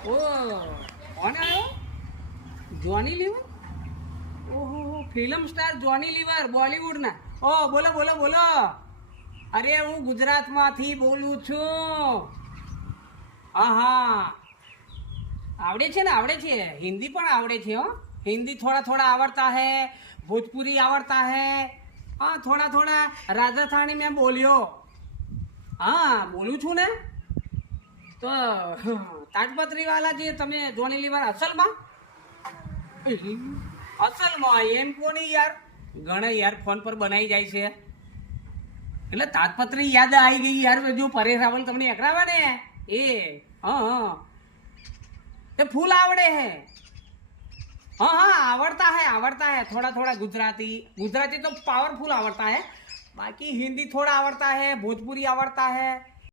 ओ कौन आयो Johnny liver ओहो फिल्म स्टार जॉनी लीवर बॉलीવુડ ના ઓ બોલો બોલો બોલો અરે હું ગુજરાતમાંથી બોલું છું હા હા આવડે છે हिंदी પણ આવડે છે હો हिंदी थोड़ा थोड़ा आवड़ता है भोजपुरी आवड़ता है हाँ थोड़ा थोड़ा राजस्थानी में बोलियो हाँ बोलूं છું ને તો તાજપત્રી વાળા જે તમે જોની લીવર અસલમાં એમ કોની યાર ઘણા યાર ફોન પર બનાવી જાય છે એટલે તાજપત્રી યાદ આવી ગઈ યાર જો પરેશ રાવલ તમને એકરાવે ને એ હા હા એ ફૂલ આવડે હે हाँ हाँ आवड़ता है थोड़ा थोड़ा गुजराती तो पावरफुल आवड़ता है बाकी हिंदी थोड़ा आवड़ता है भोजपुरी आवड़ता है